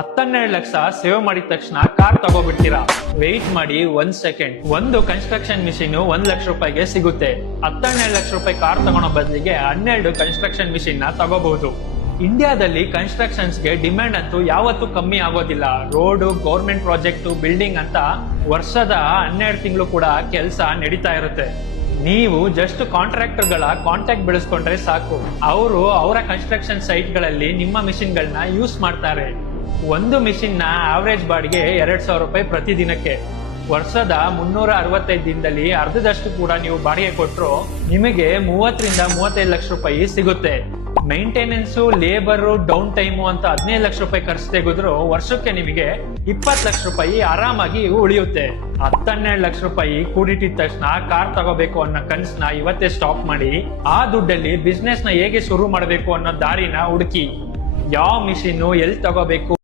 10-12 lakh save ಮಾಡಿದ ತಕ್ಷಣ car ತಗೋಬಿಡ್ತೀರಾ? Weight ಮಾಡಿ 1 ಸೆಕೆಂಡ್. ಒಂದು ಕನ್ಸ್ಟ್ರಕ್ಷನ್ ಮಿಷಿನ್ 1 ಲಕ್ಷ ರೂಪಾಯಿಗೆ ಸಿಗುತ್ತೆ. 10-12 ಲಕ್ಷ ರೂಪಾಯಿ ಕಾರ್ ತಗೊಳೋ ಬದಲಿಗೆ 12 ಕನ್ಸ್ಟ್ರಕ್ಷನ್ ಮಿಷಿನ್ ನ ತಗೋಬಹುದು. ಇಂಡಿಯಾದಲ್ಲಿ ಕನ್ಸ್ಟ್ರಕ್ಷನ್ಸ್ ಗೆ ಡಿಮ್ಯಾಂಡ್ ಅಂತೂ ಯಾವತ್ತೂ ಕಮ್ಮಿ ಆಗೋದಿಲ್ಲ. ರೋಡ್, ಗೌರ್ಮೆಂಟ್ ಪ್ರಾಜೆಕ್ಟ್, ಬಿಲ್ಡಿಂಗ್ ಅಂತ ವರ್ಷದ 12 ತಿಂಗಳು ಕೂಡ ಕೆಲಸ ನಡೀತಾ ಇರುತ್ತೆ. ನೀವು ಜಸ್ಟ್ ಕಾಂಟ್ರಾಕ್ಟರ್ ಗಳ ಕಾಂಟ್ಯಾಕ್ಟ್ ಬೆಳೆಸ್ಕೊಂಡ್ರೆ ಸಾಕು. ಅವರು ಅವರ ಕನ್ಸ್ಟ್ರಕ್ಷನ್ ಸೈಟ್ ಗಳಲ್ಲಿ ನಿಮ್ಮ ಮಿಷಿನ್ ಗಳನ್ನ ಯೂಸ್ ಮಾಡ್ತಾರೆ. ಒಂದು ಮಿಷಿನ್ ನ ಆವರೇಜ್ ಬಾಡಿಗೆ 2,000 ರೂಪಾಯಿ ಪ್ರತಿದಿನಕ್ಕೆ. ವರ್ಷದ 365 ದಿನದಲ್ಲಿ ಅರ್ಧದಷ್ಟು ಕೂಡ ನೀವು ಬಾಡಿಗೆ ಕೊಟ್ಟರು ನಿಮಗೆ 30-35 ಲಕ್ಷ ರೂಪಾಯಿ ಸಿಗುತ್ತೆ. ಮೇಂಟೆನೆನ್ಸ್, ಲೇಬರ್, ಡೌನ್ ಟೈಮು ಅಂತ 15 ಲಕ್ಷ ರೂಪಾಯಿ ಖರ್ಚು ತೆಗೆದ್ರು ವರ್ಷಕ್ಕೆ ನಿಮಗೆ 20 ಲಕ್ಷ ರೂಪಾಯಿ ಆರಾಮಾಗಿ ಉಳಿಯುತ್ತೆ. 10-12 ಲಕ್ಷ ರೂಪಾಯಿ ಕೂಡಿಟ್ಟಿದ ತಕ್ಷಣ ಕಾರ್ ತಗೋಬೇಕು ಅನ್ನೋ ಕನ್ಸನ್ನ ಇವತ್ತೇ ಸ್ಟಾಪ್ ಮಾಡಿ, ಆ ದುಡ್ಡಲ್ಲಿ ಬಿಸ್ನೆಸ್ ನ ಹೇಗೆ ಶುರು ಮಾಡಬೇಕು ಅನ್ನೋ ದಾರಿನ ಹುಡುಕಿ. ಯಾವ ಮಿಷಿನ್ ಎಲ್ಲಿ ತಗೋಬೇಕು